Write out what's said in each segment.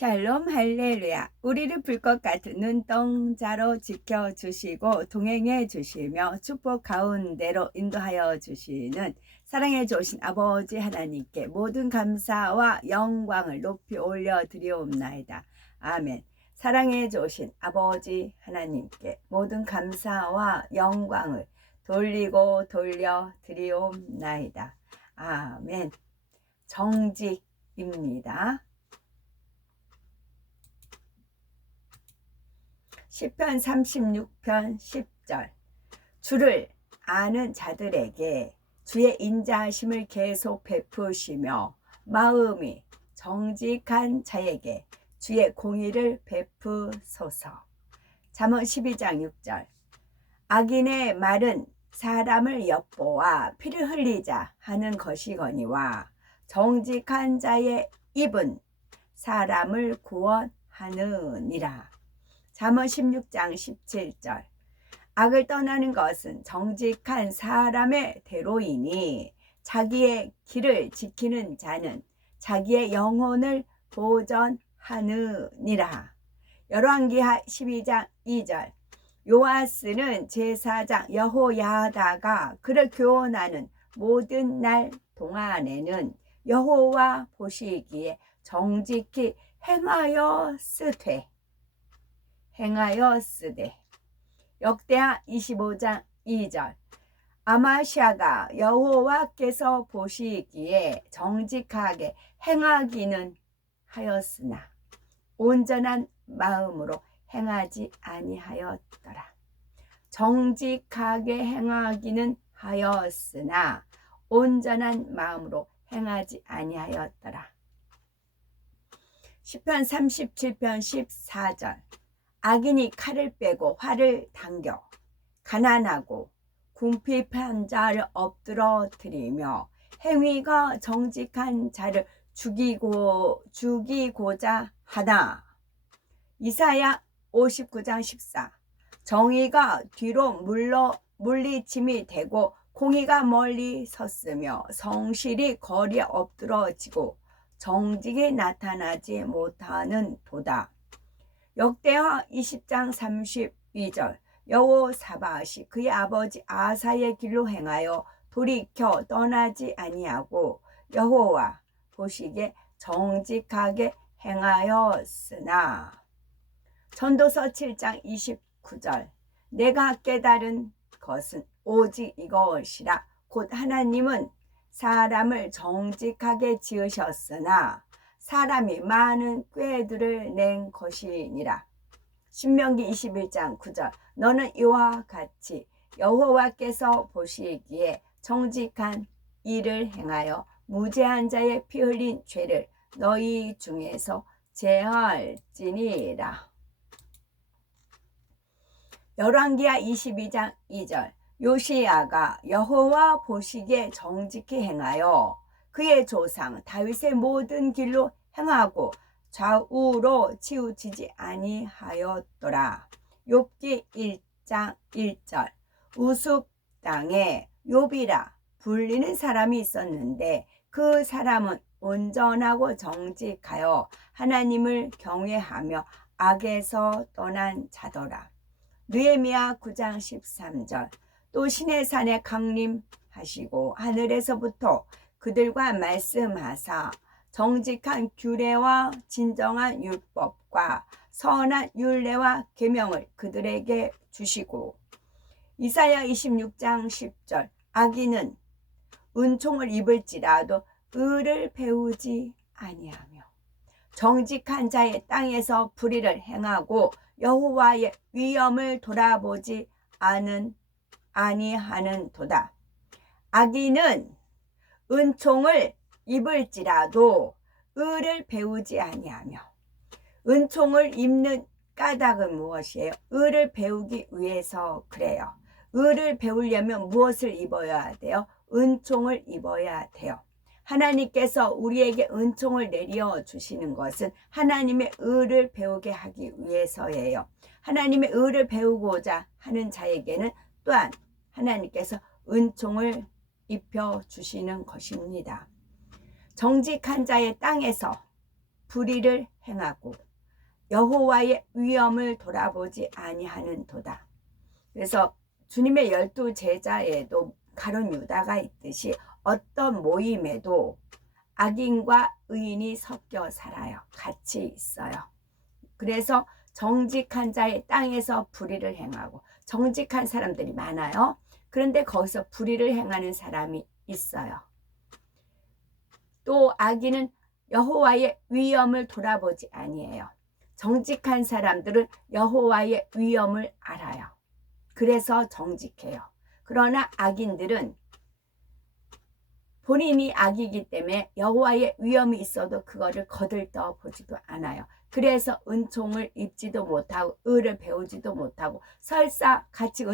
샬롬 할렐루야. 우리를 불 것 같은 눈동자로 지켜주시고 동행해 주시며 축복 가운데로 인도하여 주시는 사랑해 주신 아버지 하나님께 모든 감사와 영광을 높이 올려 드리옵나이다. 아멘. 사랑해 주신 아버지 하나님께 모든 감사와 영광을 돌리고 돌려 드리옵나이다. 아멘. 정직입니다. 시편 36편 10절. 주를 아는 자들에게 주의 인자하심을 계속 베푸시며 마음이 정직한 자에게 주의 공의를 베푸소서. 잠언 12장 6절. 악인의 말은 사람을 엿보아 피를 흘리자 하는 것이거니와 정직한 자의 입은 사람을 구원하느니라. 잠언 16장 17절. 악을 떠나는 것은 정직한 사람의 대로이니 자기의 길을 지키는 자는 자기의 영혼을 보전하느니라. 열왕기하 12장 2절. 요아스는 제사장 여호야다가 그를 교훈하는 모든 날 동안에는 여호와 보시기에 정직히 행하였으되 역대하 25장 2절. 아마시아가 여호와께서 보시기에 정직하게 행하기는 하였으나 온전한 마음으로 행하지 아니하였더라. 정직하게 행하기는 하였으나 온전한 마음으로 행하지 아니하였더라. 시편 37편 14절. 악인이 칼을 빼고 활을 당겨 가난하고 궁핍한 자를 엎드러뜨리며 행위가 정직한 자를 죽이고자 하나. 이사야 59장 14. 정의가 뒤로 물리침이 되고 공의가 멀리 섰으며 성실이 거리에 엎드러지고 정직이 나타나지 못하는 도다. 역대하 20장 32절. 여호사밧이 그의 아버지 아사의 길로 행하여 돌이켜 떠나지 아니하고 여호와 보시기에 정직하게 행하였으나. 전도서 7장 29절. 내가 깨달은 것은 오직 이것이라. 곧 하나님은 사람을 정직하게 지으셨으나 사람이 많은 꾀들을 낸 것이니라. 신명기 21장 9절. 너는 이와 같이 여호와께서 보시기에 정직한 일을 행하여 무죄한 자의 피 흘린 죄를 너희 중에서 제할지니라. 열왕기하 22장 2절. 요시야가 여호와 보시기에 정직히 행하여 그의 조상 다윗의 모든 길로 행하고 좌우로 치우치지 아니하였더라. 욥기 1장 1절. 우숲 땅에 욥이라 불리는 사람이 있었는데 그 사람은 온전하고 정직하여 하나님을 경외하며 악에서 떠난 자더라. 느헤미야 9장 13절. 또 시내산에 강림하시고 하늘에서부터 그들과 말씀하사 정직한 규례와 진정한 율법과 선한 율례와 계명을 그들에게 주시고. 이사야 26장 10절. 악인은 은총을 입을지라도 의를 배우지 아니하며 정직한 자의 땅에서 불의를 행하고 여호와의 위엄을 돌아보지 아니하는 도다. 악인은 은총을 입을지라도 의를 배우지 아니하며. 은총을 입는 까닭은 무엇이에요? 의를 배우기 위해서 그래요. 의를 배우려면 무엇을 입어야 돼요? 은총을 입어야 돼요. 하나님께서 우리에게 은총을 내려 주시는 것은 하나님의 의를 배우게 하기 위해서예요. 하나님의 의를 배우고자 하는 자에게는 또한 하나님께서 은총을 입혀 주시는 것입니다. 정직한 자의 땅에서 불의를 행하고 여호와의 위엄을 돌아보지 아니하는도다. 그래서 주님의 12제자에도 가룟 유다가 있듯이 어떤 모임에도 악인과 의인이 섞여 살아요. 같이 있어요. 그래서 정직한 자의 땅에서 불의를 행하고, 정직한 사람들이 많아요. 그런데 거기서 불의를 행하는 사람이 있어요. 또 악인은 여호와의 위엄을 돌아보지 아니해요. 정직한 사람들은 여호와의 위엄을 알아요. 그래서 정직해요. 그러나 악인들은 본인이 악이기 때문에 여호와의 위엄이 있어도 그거를 거들떠 보지도 않아요. 그래서 은총을 입지도 못하고 의를 배우지도 못하고, 설사 같이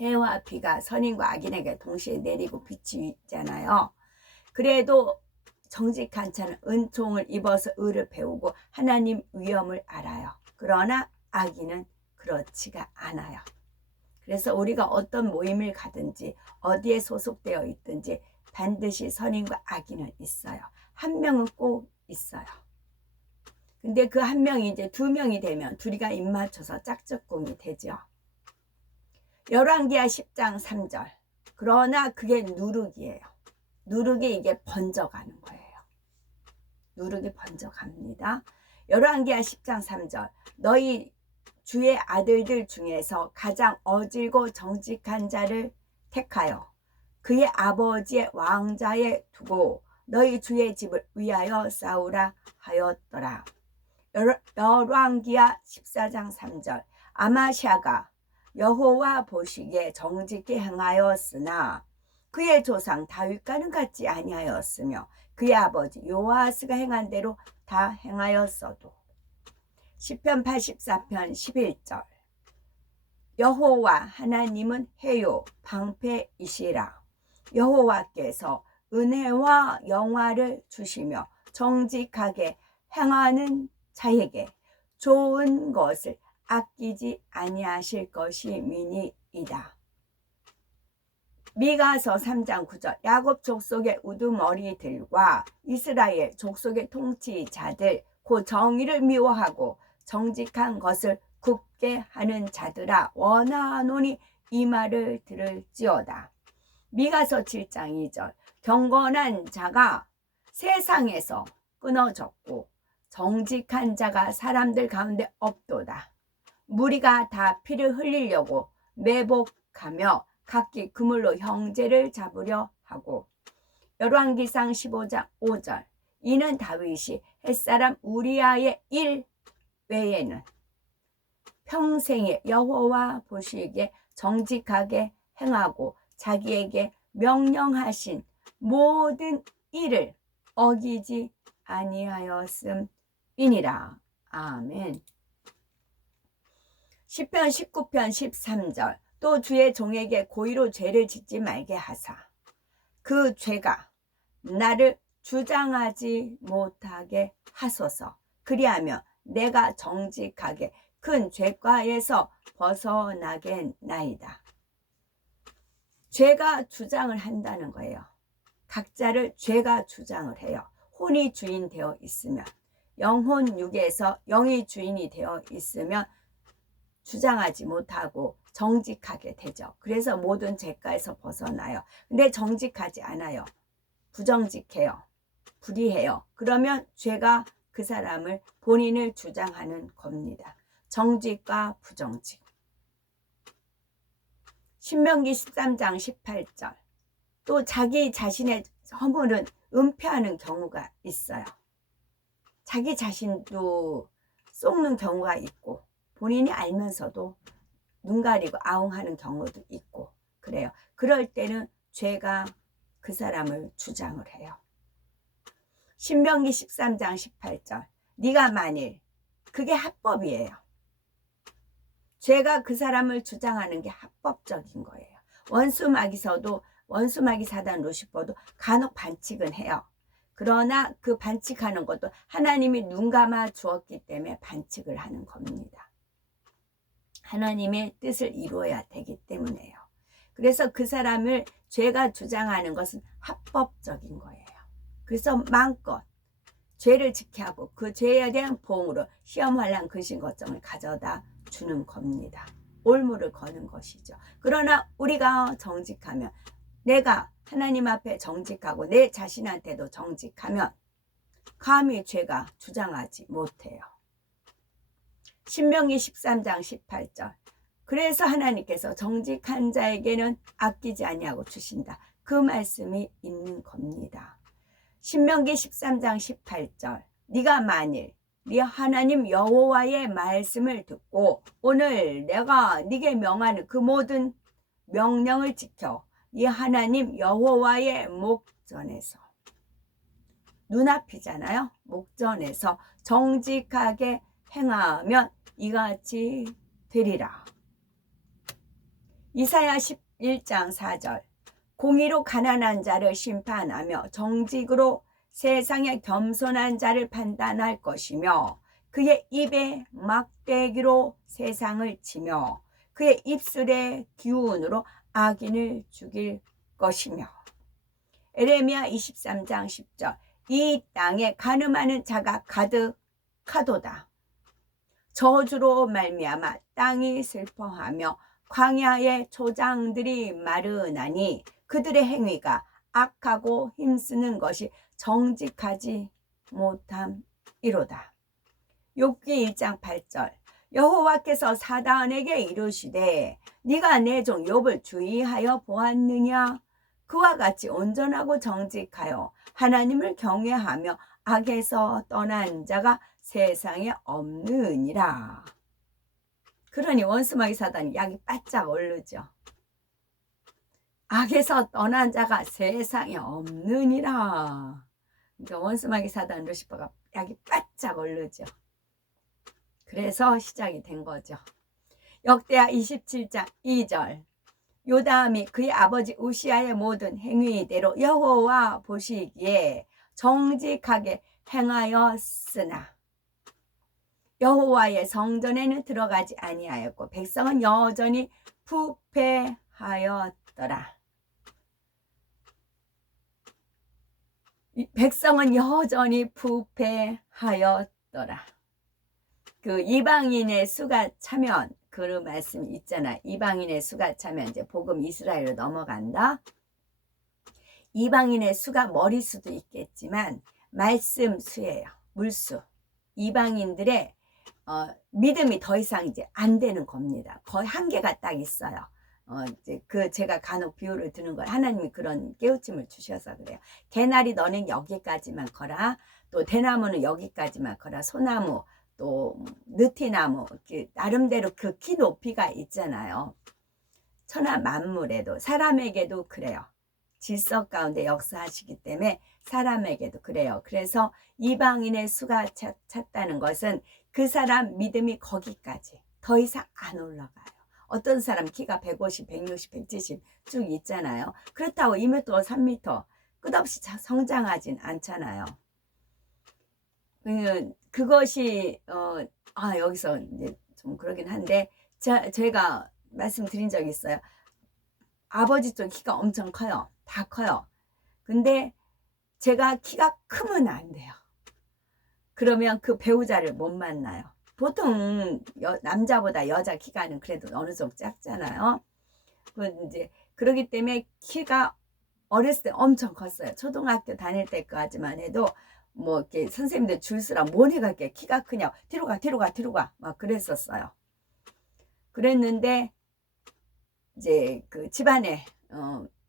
해와 비가 선인과 악인에게 동시에 내리고 비치잖아요. 그래도 정직한 자는 은총을 입어서 의를 배우고 하나님 위엄을 알아요. 그러나 악인은 그렇지가 않아요. 그래서 우리가 어떤 모임을 가든지 어디에 소속되어 있든지 반드시 선인과 악인은 있어요. 한 명은 꼭 있어요. 근데 그 한 명이 이제 두 명이 되면 둘이가 입맞춰서 짝짝꿍이 되죠. 열왕기하 10장 3절. 그러나 그게 누룩이에요. 누룩이 이게 번져가는 거예요. 누룩이 번져갑니다. 열왕기하 10장 3절. 너희 주의 아들들 중에서 가장 어질고 정직한 자를 택하여 그의 아버지의 왕자에 두고 너희 주의 집을 위하여 싸우라 하였더라. 열왕기하 14장 3절. 아마샤가 여호와 보시기에 정직히 행하였으나 그의 조상 다윗과는 같지 아니하였으며 그의 아버지 요아스가 행한 대로 다 행하였어도. 시편 84편 11절. 여호와 하나님은 해요 방패이시라. 여호와께서 은혜와 영화를 주시며 정직하게 행하는 자에게 좋은 것을 아끼지 아니하실 것임이니이다. 미가서 3장 9절. 야곱 족속의 우두머리들과 이스라엘 족속의 통치자들 곧 정의를 미워하고 정직한 것을 굽게 하는 자들아 원하노니 이 말을 들을지어다. 미가서 7장 2절. 경건한 자가 세상에서 끊어졌고 정직한 자가 사람들 가운데 없도다. 무리가 다 피를 흘리려고 매복하며 각기 그물로 형제를 잡으려 하고. 열왕기상 15장 5절. 이는 다윗이 햇사람 우리아의 일 외에는 평생에 여호와 보시기에 정직하게 행하고 자기에게 명령하신 모든 일을 어기지 아니하였음이니라. 아멘. 시편 19편 13절. 또 주의 종에게 고의로 죄를 짓지 말게 하사 그 죄가 나를 주장하지 못하게 하소서. 그리하며 내가 정직하게 큰 죄과에서 벗어나겠나이다. 죄가 주장을 한다는 거예요. 각자를 죄가 주장을 해요. 혼이 주인 되어 있으면, 영혼 육에서 영이 주인이 되어 있으면 주장하지 못하고 정직하게 되죠. 그래서 모든 죄가에서 벗어나요. 근데 정직하지 않아요. 부정직해요. 불의해요. 그러면 죄가 그 사람을 본인을 주장하는 겁니다. 정직과 부정직. 신명기 13장 18절. 또 자기 자신의 허물은 은폐하는 경우가 있어요. 자기 자신도 속는 경우가 있고 본인이 알면서도 눈 가리고 아웅하는 경우도 있고 그래요. 그럴 때는 죄가 그 사람을 주장을 해요. 신명기 13장 18절. 네가 만일, 그게 합법이에요. 죄가 그 사람을 주장하는 게 합법적인 거예요. 원수마귀서도, 원수마귀 사단 루시퍼도 간혹 반칙은 해요. 그러나 그 반칙하는 것도 하나님이 눈 감아 주었기 때문에 반칙을 하는 겁니다. 하나님의 뜻을 이루어야 되기 때문에요. 그래서 그 사람을 죄가 주장하는 것은 합법적인 거예요. 그래서 마음껏 죄를 지켜 하고 그 죄에 대한 보응으로 시험 환난 근심 걱정을 가져다 주는 겁니다. 올무를 거는 것이죠. 그러나 우리가 정직하면, 내가 하나님 앞에 정직하고 내 자신한테도 정직하면 감히 죄가 주장하지 못해요. 신명기 13장 18절. 그래서 하나님께서 정직한 자에게는 아끼지 아니하고 주신다. 그 말씀이 있는 겁니다. 신명기 13장 18절. 네가 만일 네 하나님 여호와의 말씀을 듣고 오늘 내가 네게 명하는 그 모든 명령을 지켜 네 하나님 여호와의 목전에서, 눈앞이잖아요. 목전에서 정직하게 행하면 이같이 되리라. 이사야 11장 4절. 공의로 가난한 자를 심판하며 정직으로 세상의 겸손한 자를 판단할 것이며 그의 입에 막대기로 세상을 치며 그의 입술의 기운으로 악인을 죽일 것이며. 에레미야 23장 10절. 이 땅에 간음하는 자가 가득하도다. 저주로 말미암아 땅이 슬퍼하며 광야의 초장들이 마르나니 그들의 행위가 악하고 힘쓰는 것이 정직하지 못함이로다. 욥기 1장 8절. 여호와께서 사단에게 이르시되 네가 내 종 욥을 주의하여 보았느냐? 그와 같이 온전하고 정직하여 하나님을 경외하며 악에서 떠난 자가 세상에 없느니라. 그러니 원수마귀 사단이 약이 바짝 오르죠. 악에서 떠난 자가 세상에 없느니라. 그러니까 원수마귀 사단 루시퍼가 약이 바짝 오르죠. 그래서 시작이 된 거죠. 역대하 27장 2절. 요담이 그의 아버지 우시아의 모든 행위대로 여호와 보시기에 정직하게 행하였으나 여호와의 성전에는 들어가지 아니하였고 백성은 여전히 부패하였더라. 백성은 여전히 부패하였더라. 그 이방인의 수가 차면, 그 말씀이 있잖아. 이방인의 수가 차면 이제 복음 이스라엘로 넘어간다. 이방인의 수가 머리수도 있겠지만 말씀 수예요. 물수. 이방인들의 믿음이 더 이상 이제 안 되는 겁니다. 거의 한계가 딱 있어요. 이제 제가 간혹 비유를 드는 걸 하나님이 그런 깨우침을 주셔서 그래요. 개나리 너는 여기까지만 커라. 또 대나무는 여기까지만 커라. 소나무, 또 느티나무, 나름대로 그 키 높이가 있잖아요. 천하 만물에도 사람에게도 그래요. 질서 가운데 역사하시기 때문에 사람에게도 그래요. 그래서 이방인의 수가 찼다는 것은 그 사람 믿음이 거기까지 더 이상 안 올라가요. 어떤 사람 키가 150, 160, 170 쭉 있잖아요. 그렇다고 2m, 3m 끝없이 성장하진 않잖아요. 그것이 여기서 이제 좀 그러긴 한데 제가 말씀드린 적이 있어요. 아버지 쪽 키가 엄청 커요. 다 커요. 근데 제가 키가 크면 안 돼요. 그러면 그 배우자를 못 만나요. 보통 남자보다 여자 키가는 그래도 어느 정도 작잖아요. 이제 그러기 때문에 키가 어렸을 때 엄청 컸어요. 초등학교 다닐 때까지만 해도 뭐 이렇게 선생님들 줄 서라 뭐니가 이렇게 키가 크냐, 뒤로 가 막 그랬었어요. 그랬는데 이제 그 집안에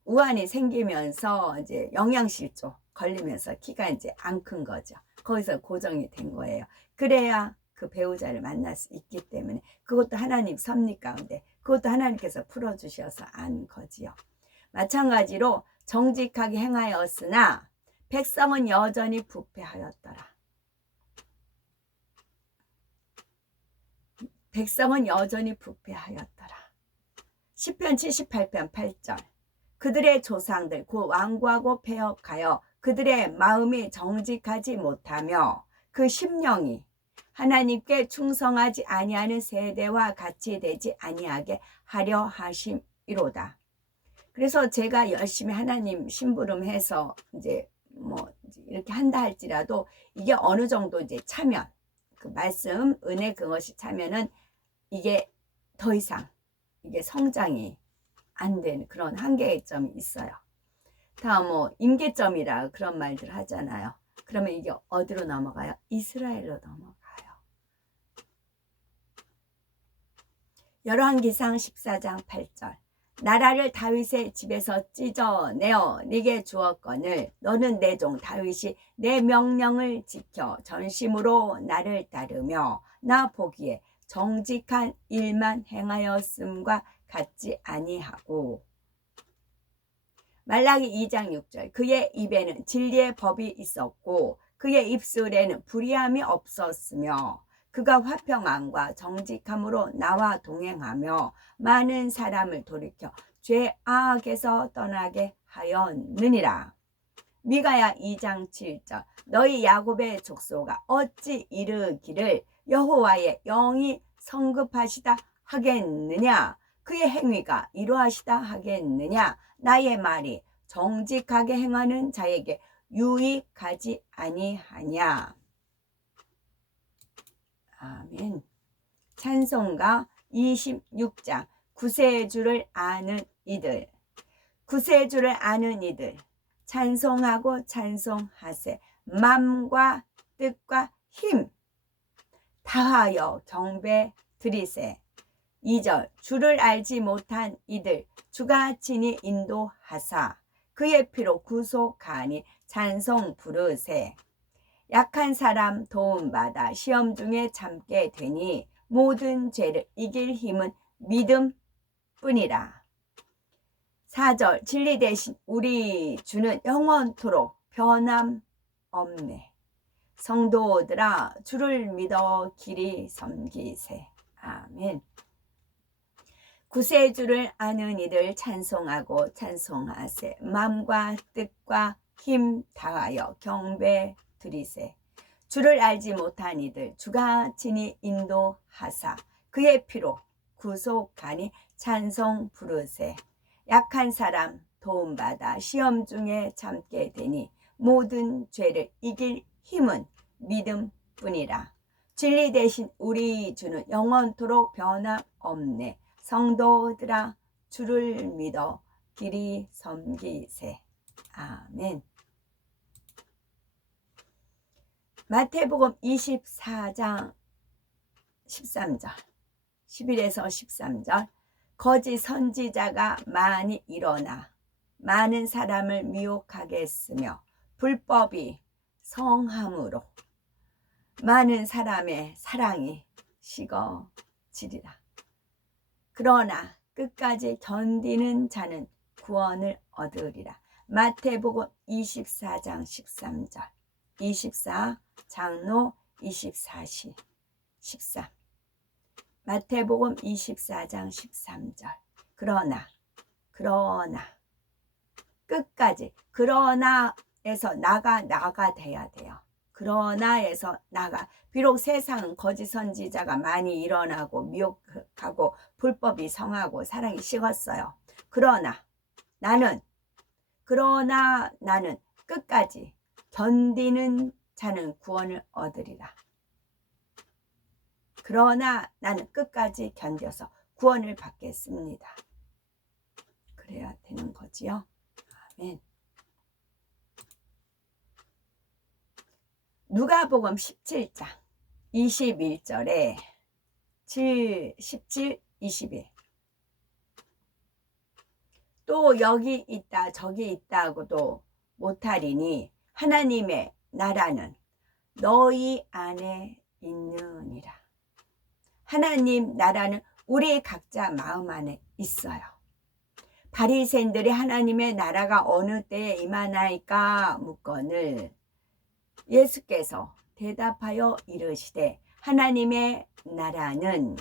우환이 생기면서 이제 영양실조 걸리면서 키가 이제 안 큰 거죠. 거기서 고정이 된 거예요. 그래야 그 배우자를 만날 수 있기 때문에 그것도 하나님 섭리 가운데 그것도 하나님께서 풀어주셔서 안 거지요. 마찬가지로 정직하게 행하였으나 백성은 여전히 부패하였더라. 백성은 여전히 부패하였더라. 시편 78편 8절. 그들의 조상들 곧 완고하고 패역하여 그들의 마음이 정직하지 못하며 그 심령이 하나님께 충성하지 아니하는 세대와 같이 되지 아니하게 하려 하심이로다. 그래서 제가 열심히 하나님 심부름해서 이제 뭐 이렇게 한다 할지라도 이게 어느 정도 이제 차면 그 말씀 은혜 그것이 차면은 이게 더 이상 이게 성장이 안 되는 그런 한계점이 있어요. 다음 뭐 임계점이라 그런 말들 하잖아요. 그러면 이게 어디로 넘어가요? 이스라엘로 넘어가요. 열왕기상 14장 8절 나라를 다윗의 집에서 찢어내어 네게 주었거늘 너는 내 종 다윗이 내 명령을 지켜 전심으로 나를 따르며 나 보기에 정직한 일만 행하였음과 같지 아니하고 말라기 2장 6절 그의 입에는 진리의 법이 있었고 그의 입술에는 불의함이 없었으며 그가 화평함과 정직함으로 나와 동행하며 많은 사람을 돌이켜 죄악에서 떠나게 하였느니라. 미가야 2장 7절 너희 야곱의 족속아 어찌 이르기를 여호와의 영이 성급하시다 하겠느냐 그의 행위가 이러하시다 하겠느냐 나의 말이 정직하게 행하는 자에게 유익하지 아니하냐. 아멘. 찬송가 26장 구세주를 아는 이들 구세주를 아는 이들 찬송하고 찬송하세 맘과 뜻과 힘 다하여 경배 드리세. 2절 주를 알지 못한 이들 주가 친히 인도하사 그의 피로 구속하니 찬송 부르세. 약한 사람 도움받아 시험 중에 참게 되니 모든 죄를 이길 힘은 믿음뿐이라. 4절 진리 대신 우리 주는 영원토록 변함없네. 성도들아 주를 믿어 길이 섬기세. 아멘. 구세주를 아는 이들 찬송하고 찬송하세 마음과 뜻과 힘 다하여 경배 드리세. 주를 알지 못한 이들 주가 친히 인도하사 그의 피로 구속하니 찬송 부르세. 약한 사람 도움받아 시험 중에 참게 되니 모든 죄를 이길 힘은 믿음뿐이라. 진리 대신 우리 주는 영원토록 변함없네. 성도들아 주를 믿어 길이 섬기세. 아멘. 마태복음 24장 13절 11에서 13절 거짓 선지자가 많이 일어나 많은 사람을 미혹하게 했으며 불법이 성함으로 많은 사람의 사랑이 식어지리라. 그러나 끝까지 견디는 자는 구원을 얻으리라. 마태복음 24장 13절 24 장로 24시 13 마태복음 24장 13절 그러나 끝까지 그러나에서 나가 돼야 돼요. 그러나에서 나가 비록 세상은 거짓 선지자가 많이 일어나고 미혹하고 불법이 성하고 사랑이 식었어요. 그러나 나는 끝까지 견디는 자는 구원을 얻으리라. 그러나 나는 끝까지 견뎌서 구원을 받겠습니다. 그래야 되는 거지요. 아멘. 누가복음 17장 21절에 17, 21 또 여기 있다 저기 있다고도 못하리니 하나님의 나라는 너희 안에 있느니라. 하나님 나라는 우리 각자 마음 안에 있어요. 바리새인들이 하나님의 나라가 어느 때에 임하나이까 묻거늘 예수께서 대답하여 이르시되 하나님의 나라는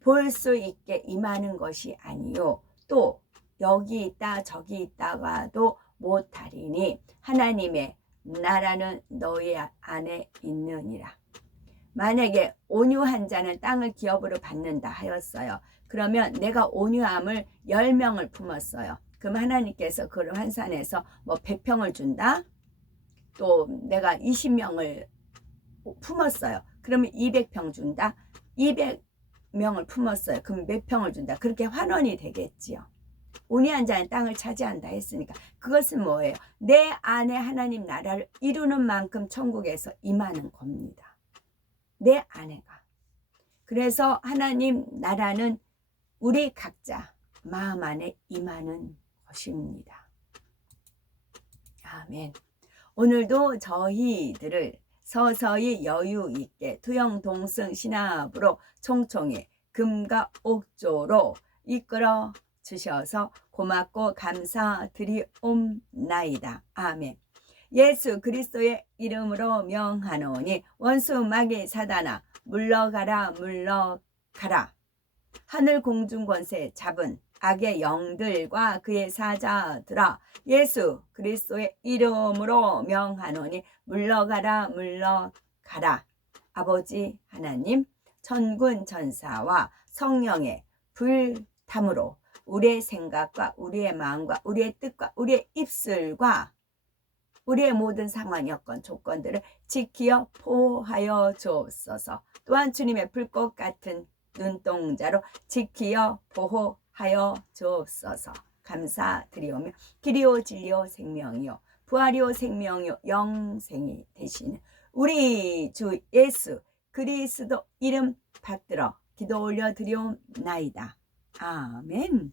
볼 수 있게 임하는 것이 아니요 또 여기 있다 저기 있다가도 못하리니 하나님의 나라는 너희 안에 있느니라. 만약에 온유한 자는 땅을 기업으로 받는다 하였어요. 그러면 내가 온유함을 10명을 품었어요. 그럼 하나님께서 그를 환산해서 뭐 100평을 준다? 또 내가 20명을 품었어요. 그러면 200평 준다. 200명을 품었어요. 그럼 몇 평을 준다. 그렇게 환원이 되겠지요. 온이 한 잔의 땅을 차지한다 했으니까 그것은 뭐예요? 내 안에 하나님 나라를 이루는 만큼 천국에서 임하는 겁니다. 내 안에가. 그래서 하나님 나라는 우리 각자 마음 안에 임하는 것입니다. 아멘. 오늘도 저희들을 서서히 여유 있게 투영 동승 신압으로 총총히 금과 옥조로 이끌어 주셔서 고맙고 감사드리옵나이다. 아멘. 예수 그리스도의 이름으로 명하노니 원수 마귀 사단아 물러가라 물러가라. 하늘 공중 권세 잡은 악의 영들과 그의 사자들아 예수 그리스도의 이름으로 명하노니 물러가라 물러가라. 아버지 하나님 천군 천사와 성령의 불담으로 우리의 생각과 우리의 마음과 우리의 뜻과 우리의 입술과 우리의 모든 상황 여건 조건들을 지키어 보호하여 주옵소서. 또한 주님의 불꽃 같은 눈동자로 지키어 보호하여 주옵소서. 감사드리오며 길이요 진리요 생명이요 부활이요 생명이요 영생이 되시는 우리 주 예수 그리스도 이름 받들어 기도 올려 드리옵나이다. 아멘.